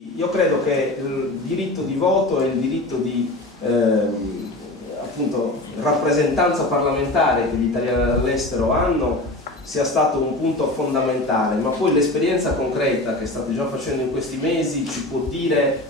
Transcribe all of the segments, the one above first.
Io credo che il diritto di voto e il diritto di appunto, rappresentanza parlamentare che gli italiani all'estero hanno sia stato un punto fondamentale, ma poi l'esperienza concreta che state già facendo in questi mesi ci può dire,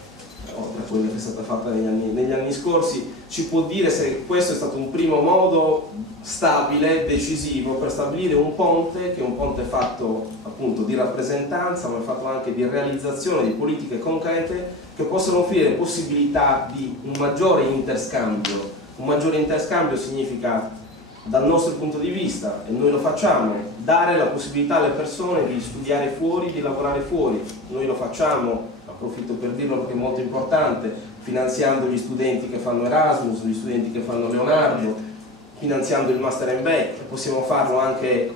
oltre a quella che è stata fatta negli anni scorsi, ci può dire se questo è stato un primo modo stabile, decisivo per stabilire un ponte, che è un ponte fatto appunto di rappresentanza, ma è fatto anche di realizzazione di politiche concrete che possono offrire possibilità di un maggiore interscambio. Un maggiore interscambio significa, dal nostro punto di vista, e noi lo facciamo, dare la possibilità alle persone di studiare fuori, di lavorare fuori. Noi lo facciamo, approfitto per dirlo perché è molto importante, finanziando gli studenti che fanno Erasmus, gli studenti che fanno Leonardo, finanziando il Master MBA, possiamo farlo anche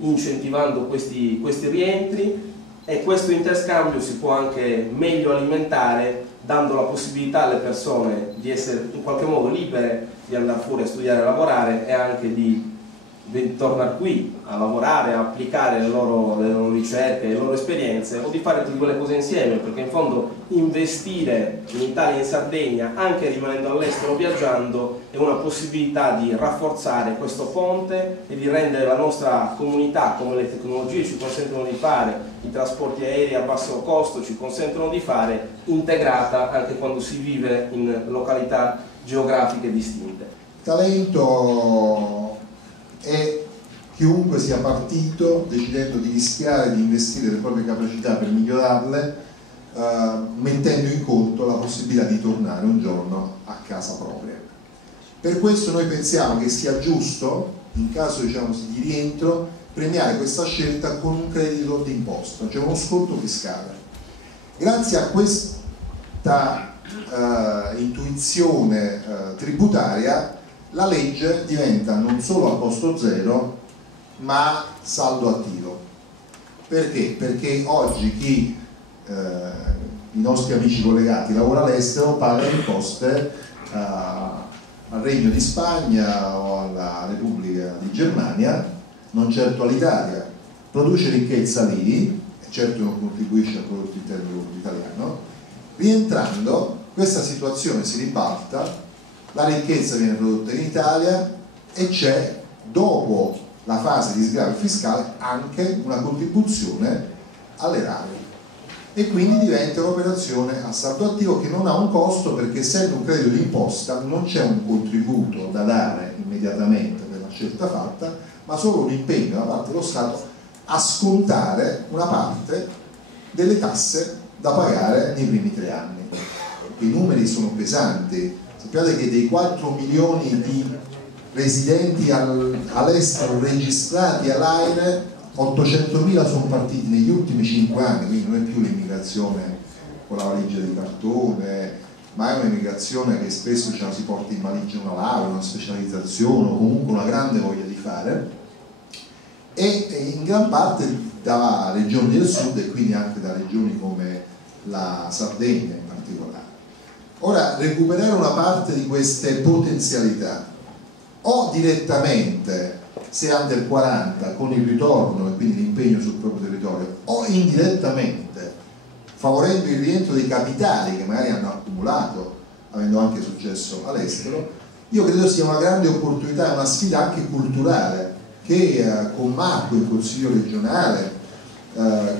incentivando questi rientri, e questo interscambio si può anche meglio alimentare dando la possibilità alle persone di essere in qualche modo libere di andare fuori a studiare e a lavorare, e anche di tornare qui a lavorare, a applicare le loro ricerche, le loro esperienze, o di fare tutte quelle cose insieme, perché in fondo investire in Italia e in Sardegna, anche rimanendo all'estero viaggiando, è una possibilità di rafforzare questo ponte e di rendere la nostra comunità, come le tecnologie ci consentono di fare, i trasporti aerei a basso costo ci consentono di fare, integrata anche quando si vive in località geografiche distinte. Talento è chiunque sia partito decidendo di rischiare di investire le proprie capacità per migliorarle, mettendo in conto la possibilità di tornare un giorno a casa propria. Per questo noi pensiamo che sia giusto, in caso di rientro, premiare questa scelta con un credito d'imposta, cioè uno sconto fiscale. Grazie a questa intuizione tributaria, la legge diventa non solo a costo zero, ma saldo attivo. Perché? Perché oggi i nostri amici collegati lavora all'estero, paga imposte al Regno di Spagna o alla Repubblica di Germania, non certo all'Italia, produce ricchezza lì, e certo non contribuisce al prodotto interno lordo italiano. Rientrando, questa situazione si ribalta, la ricchezza viene prodotta in Italia e c'è, dopo la fase di sgravio fiscale, anche una contribuzione all'erario, e quindi diventa un'operazione a saldo attivo che non ha un costo, perché essendo un credito d'imposta non c'è un contributo da dare immediatamente per la scelta fatta, ma solo un impegno da parte dello Stato a scontare una parte delle tasse da pagare nei primi 3 anni. I numeri sono pesanti. Sappiate che dei 4 milioni di residenti all'estero registrati all'AIRE, 800.000 sono partiti negli ultimi 5 anni, quindi non è più l'immigrazione con la valigia di cartone, ma è un'immigrazione che spesso si porta in valigia una laurea, una specializzazione o comunque una grande voglia di fare, e in gran parte da regioni del sud e quindi anche da regioni come la Sardegna in particolare. Ora, recuperare una parte di queste potenzialità, o direttamente se under 40 con il ritorno e quindi l'impegno sul proprio territorio, o indirettamente favorendo il rientro dei capitali che magari hanno accumulato avendo anche successo all'estero, io credo sia una grande opportunità, una sfida anche culturale che con Marco, il Consiglio regionale,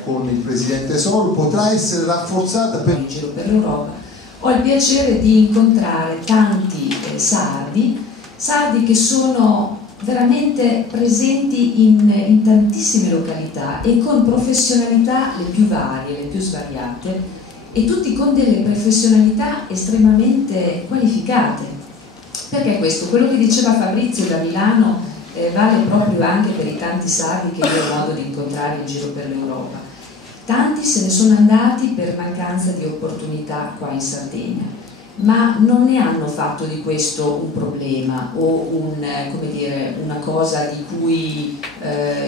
con il Presidente Soru potrà essere rafforzata in giro per l'Europa. Ho il piacere di incontrare tanti sardi che sono veramente presenti in tantissime località e con professionalità le più varie, le più svariate, e tutti con delle professionalità estremamente qualificate. Perché questo? Quello che diceva Fabrizio da Milano vale proprio anche per i tanti sardi che io ho modo di incontrare in giro per l'Europa. Tanti se ne sono andati per mancanza di opportunità qua in Sardegna, ma non ne hanno fatto di questo un problema o una cosa di cui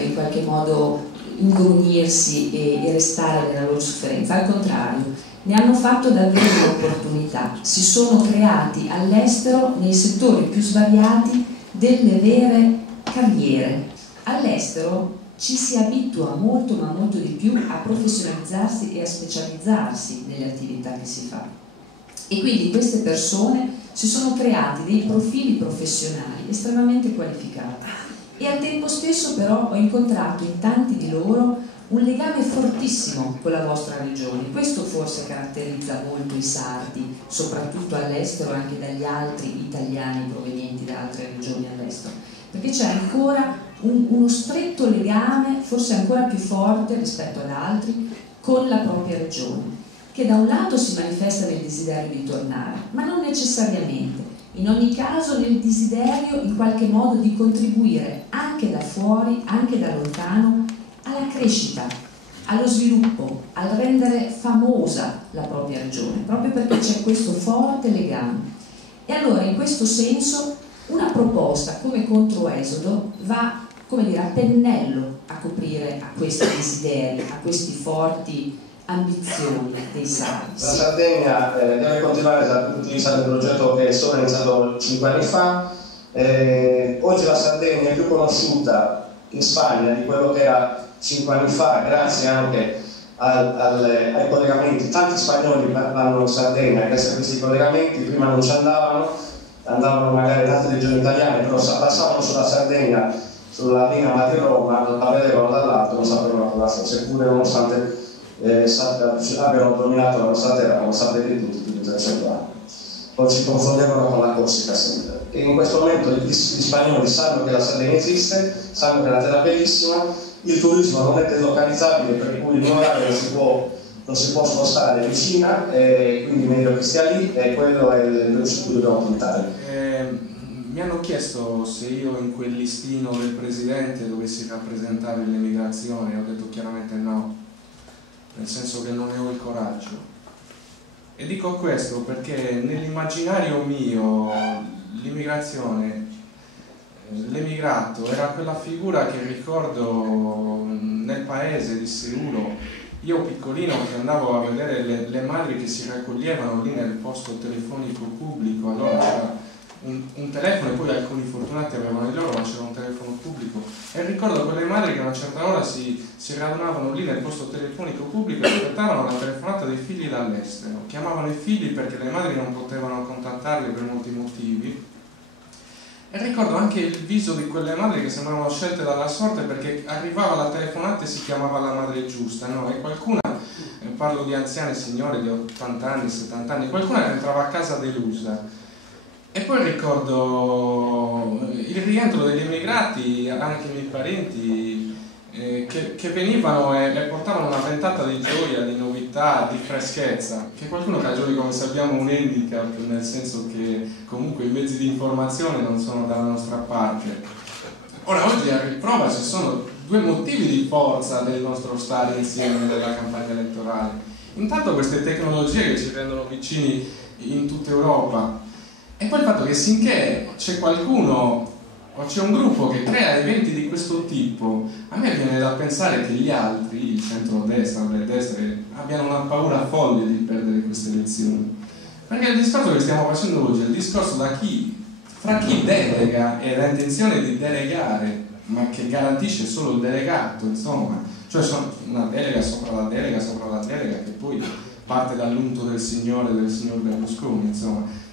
in qualche modo ingrunirsi e restare nella loro sofferenza. Al contrario, ne hanno fatto davvero un'opportunità. Si sono creati all'estero, nei settori più svariati, delle vere carriere. All'estero ci si abitua molto ma molto di più a professionalizzarsi e a specializzarsi nelle attività che si fa, e quindi queste persone si sono creati dei profili professionali estremamente qualificati, e al tempo stesso però ho incontrato in tanti di loro un legame fortissimo con la vostra regione. Questo forse caratterizza molto i sardi, soprattutto all'estero, anche dagli altri italiani provenienti da altre regioni all'estero, perché c'è ancora uno stretto legame, forse ancora più forte rispetto ad altri, con la propria regione, che da un lato si manifesta nel desiderio di tornare, ma non necessariamente, in ogni caso nel desiderio in qualche modo di contribuire anche da fuori, anche da lontano, alla crescita, allo sviluppo, al rendere famosa la propria regione, proprio perché c'è questo forte legame. E allora in questo senso una proposta come Controesodo va, come dire, a pennello a coprire a questi desideri, a questi forti ambizioni dei sardi. La Sardegna deve continuare ad utilizzare un progetto che è solo iniziato 5 anni fa. Oggi la Sardegna è più conosciuta in Spagna di quello che era 5 anni fa, grazie anche ai collegamenti. Tanti spagnoli vanno in Sardegna grazie a questi collegamenti, prima non ci andavano magari in altre regioni italiane, però passavano sulla Sardegna, sulla linea Matera-Roma, la vedevano dall'alto, non sapevano cosa fosse, seppure nonostante abbiano dominato la nostra terra, come sapete tutti, più di 300 anni. Non si confondevano con la Corsica sempre. E in questo momento gli spagnoli sanno che la Sardegna esiste, sanno che è una terra bellissima, il turismo non è delocalizzabile, per cui in orario non si può spostare vicina, e quindi meglio che stia lì, e quello è il su cui dobbiamo puntare. Mi hanno chiesto se io in quel listino del presidente dovessi rappresentare l'emigrazione, ho detto chiaramente no, nel senso che non ne ho il coraggio. E dico questo perché nell'immaginario mio l'immigrazione, l'emigrato era quella figura che ricordo nel paese di Seulo, io piccolino, che andavo a vedere le madri che si raccoglievano lì nel posto telefonico pubblico. Allora c'era un telefono, e poi alcuni fortunati avevano il loro, ma c'era un telefono pubblico, e ricordo quelle madri che a una certa ora si radunavano lì nel posto telefonico pubblico e aspettavano la telefonata dei figli dall'estero. Chiamavano i figli perché le madri non potevano contattarli per molti motivi. E ricordo anche il viso di quelle madri che sembravano scelte dalla sorte, perché arrivava la telefonata e si chiamava la madre giusta, no? E qualcuna, parlo di anziane signore di 80 anni, 70 anni, qualcuna entrava a casa delusa. E poi ricordo il rientro degli immigrati, anche i miei parenti, che venivano e portavano una ventata di gioia, di novità, di freschezza, che qualcuno cagioni come se abbiamo un handicap, nel senso che comunque i mezzi di informazione non sono dalla nostra parte. Ora, oggi a riprova ci sono due motivi di forza del nostro stare insieme nella campagna elettorale. Intanto queste tecnologie che ci rendono vicini in tutta Europa, e poi il fatto che finché c'è qualcuno o c'è un gruppo che crea eventi di questo tipo, a me viene da pensare che gli altri, il centro-destra, le destre, abbiano una paura folle di perdere queste elezioni. Perché il discorso che stiamo facendo oggi è il discorso fra chi delega e ha intenzione di delegare, ma che garantisce solo il delegato, insomma, cioè una delega sopra la delega sopra la delega, che poi parte dall'unto del signor Berlusconi, insomma.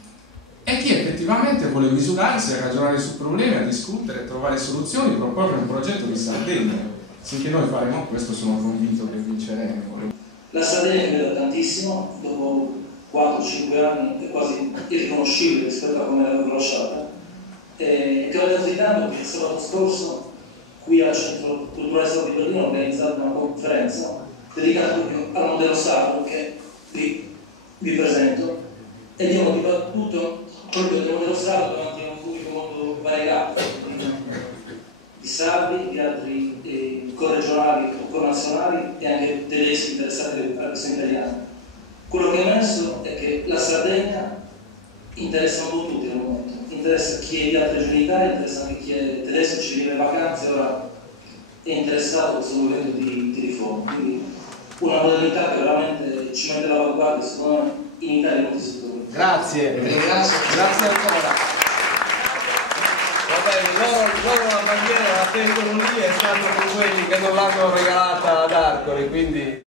E chi effettivamente vuole misurarsi, a ragionare su problemi, a discutere, trovare soluzioni, proporre un progetto di Sardegna. Finché noi faremo questo, sono convinto che vinceremo. La Sardegna cambia tantissimo, dopo 4-5 anni è quasi irriconoscibile rispetto a come l'avevo lasciata. Ti ho depositato perché il sabato scorso qui al Centro Culturale Stato di Berlino ho organizzato una conferenza dedicata proprio al modello sardo che vi presento, e abbiamo dibattuto proprio del modello sardo davanti a un pubblico molto variegato di sardi, di altri corregionali o connazionali e anche tedeschi interessati alla questione italiana. Quello che è emerso è che la Sardegna interessa un po' tutti al momento, interessa chi è di altre regioni d'Italia, interessa anche chi è tedesco, ci viene le vacanze, ora è interessato a questo movimento di riforma. Quindi una modalità che veramente ci mette all'avanguardia, secondo me, in Italia in molti settori. Grazie, grazie ancora. Va bene, loro la bandiera la tengono lì, e stanno con quelli che non l'hanno regalata ad Arcoli, quindi